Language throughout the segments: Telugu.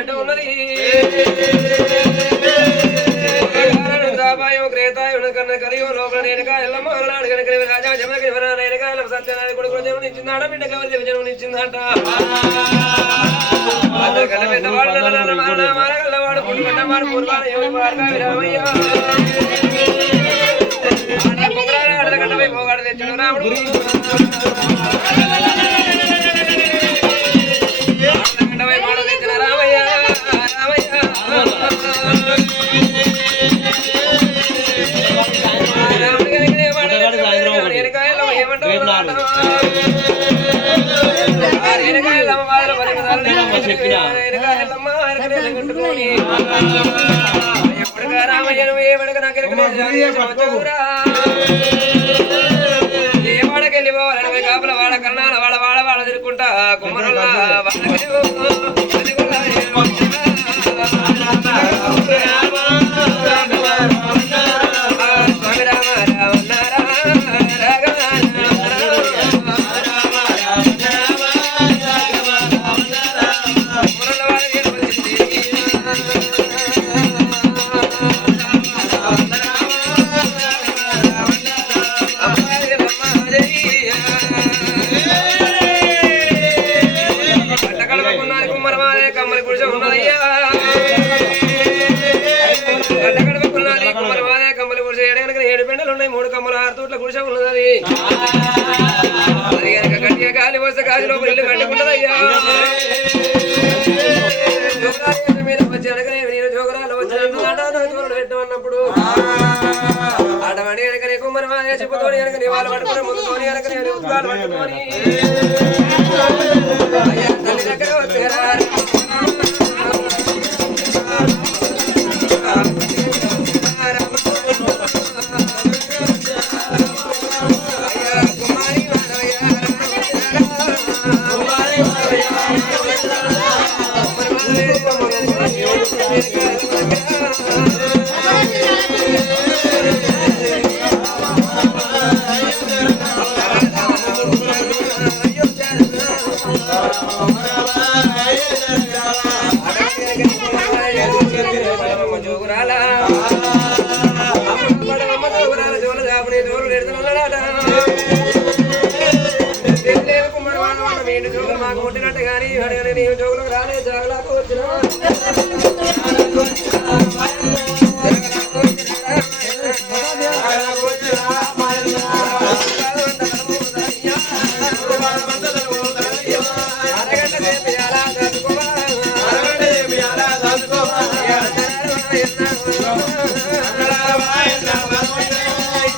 ఎట్ట ఉన్నది క్రేతాయుడు కన్నా కలియో లోపల నేనక ఎల్లమ్మ నాడు కనుక రాజా జమకి నేనక సత్యనారాయణ కొడుకు జముని ఇచ్చిందాడ బిడ్డ కవలి జముని ఇచ్చిందట అందరికన్నా పెద్దవాడు మారగల్లవాడు పుట్టుగడ్డ మారు పూర్వాడు ఎవరి మార్గా రామయ్య ఆడగడ్డపై పోగాడు తెచ్చాడు రాముడు ఆడగడ్డపై పోవడం తెచ్చిన రామయ్య రామయ్య రామయ్యను ఏ వాడకెళ్ళి పోవాలని కాపుల వాడ కర్ణాల వాడ వాడ వాడ తిరుక్కుంటా కుమ్మరుల మూడు కమ్మలు 6 తోట్ల గుడిసె ఉన్నది అది కనుక గట్టిగా గాలి వస్తే గాలి లోపల ఇల్లు కట్టుకుంటదయ్యా మీద వచ్చి అనగానే నేను జోగరాలు వచ్చినప్పుడు పెట్టమన్నప్పుడు ఆడవాడి వెనకనే కుమ్మరి మాయ చెప్పుతోని వెనకనే వాళ్ళు పట్టుకుని ముందుతోని వెనకనే ఉత్కాలు పట్టుకొని అయ్యా తల్లి దగ్గర వచ్చారా మాకు కొట్టినట్టు కానీ నీవు జోగులకు రాలే జాగలకు వచ్చిన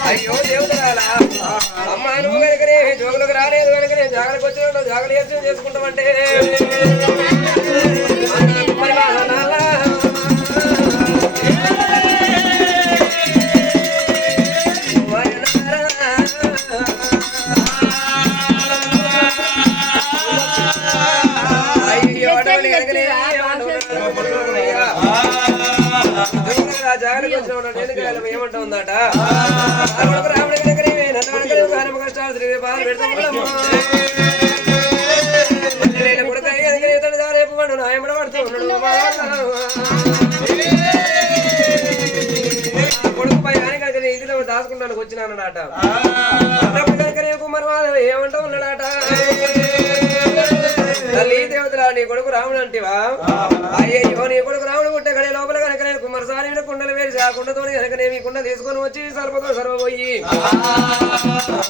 అయ్యో దేవుడాలా అమ్మా నువ్వు కనుకనే జోగులకు రాలేదు కనుకనే జాగలకు వచ్చినట్టు జాగలు యజ్ఞం చేసుకుంటామంటే అయ్యో అడవులు కనుకనే జాగరకు వచ్చిన ఏమంటా ఉందట రాముడి కనుకనే నన్ను కష్టాలు తిరిగి బాధ పెడతాము రేపు వాడు నాయమడ పడుతూ ఉన్నాడు కొడుకు పై కనుక ఇంటిలో దాచుకుంటానికి వచ్చినానట కనుక కుమార్ ఏమంటూ ఉన్నాడట తల్లి దేవతలా నీ కొడుకు రాముడు అంటేవా అయ్యో నీ కొడుకు రాముడు పుట్టే కడే లోపల కనుక నేను కుమారసారి కుండలు వేసి ఆ కుండతో కనుక మీ కుండ తీసుకొని వచ్చి సర్పతో సర్వపోయి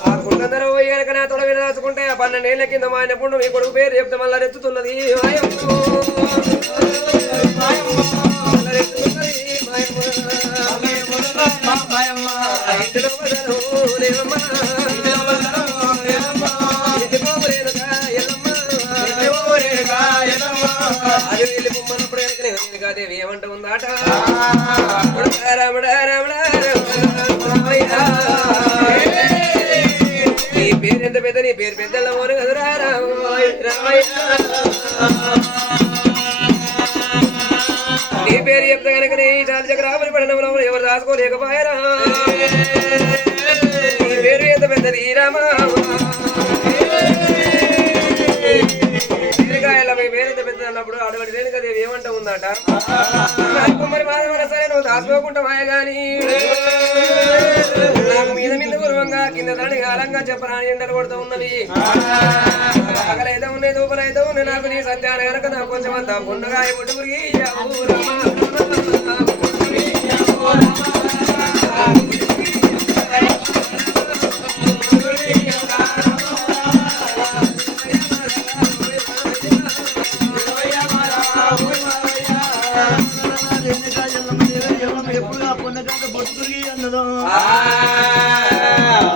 ఆ కుండ ధర పోయి కనుక నా తొడ మీద దాచుకుంటే ఆ 12 ఏళ్ల కింద మా ఆయన పుండు మీ కొడుకు పేరు చెప్తే మళ్ళా రెత్తుతున్నది దేవి ఏమంట ఉందాట రాముడా రాముడా నీ పేరు ఎంత పెద్ద నీ పేరు పెద్దల మోను కదురా నీ పేరు చెప్తే కనుక నీ చాలా చక్రాపరి పడడంలో ఎవరు దాచుకోలేకపోయారా నీ పేరు ఎంత పెద్దది రామా పేరెంత పెద్ద అన్నప్పుడు అటువంటి దేనికదేవి ఏమంట ఉందట కుమ్మరి మాధవన సరే నువ్వు దాచుకోకుండా మాయ గాని నాకు మీద మీద గురువంగా కింద తరని కాలంగా చెప్పరాని ఎండలు కొడుతూ ఉన్నవి ఆకలైతే ఉన్నాయి దూపలైతే ఉన్నాయి నాకు నీ సత్యాన్ని కనుక నాకు కొంచెం అంతా పుండుగా పుట్టుకురిగి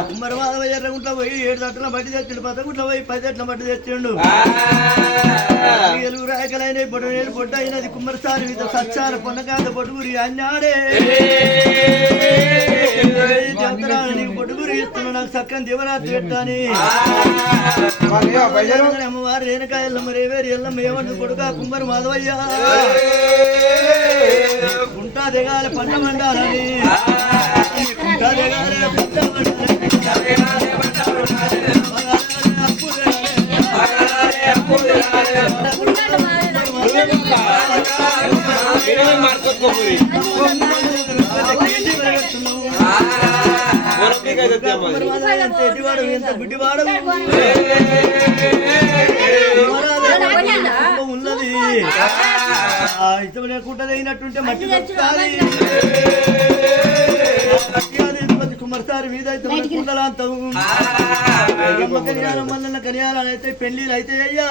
కుమ్మరి మాధవ ఎర్రగుంట్లో పోయి 7 తట్టుల బట్టి తెచ్చిండు 10 గుంట్లో పోయి 10 తట్ల బట్టి తెచ్చిండు ఎలుగు రాయకలైన బొడ్డు బొడ్డు అయినది కుమ్మరిసారి మీద సచ్చార పొన్నకాంత బొట్టుగురి అన్నాడే నీకు బొట్టుగురి ఇస్తున్నా నాకు చక్కని దివరాత్రి పెట్టాని అమ్మవారు రేణుకా ఎల్లమ్మ రేవేరి ఎల్లమ్మ ఏమంటుంది కొడుక కుమ్మరి మాధవయ్య గుంటా దిగాలి పంట మండాలని గుంటా దిగాలి పంట ఎడ్డివాడు ఎంత బిడ్డివాడు ఉన్నది ఇతమైన కుట్ట తగినట్టుంటే మట్టి కుమ్మరిసారి మీద అయితే కుండలాంతం కన్యాలం వల్ల కన్యాలు అయితే పెళ్లిలు అయితే అయ్యా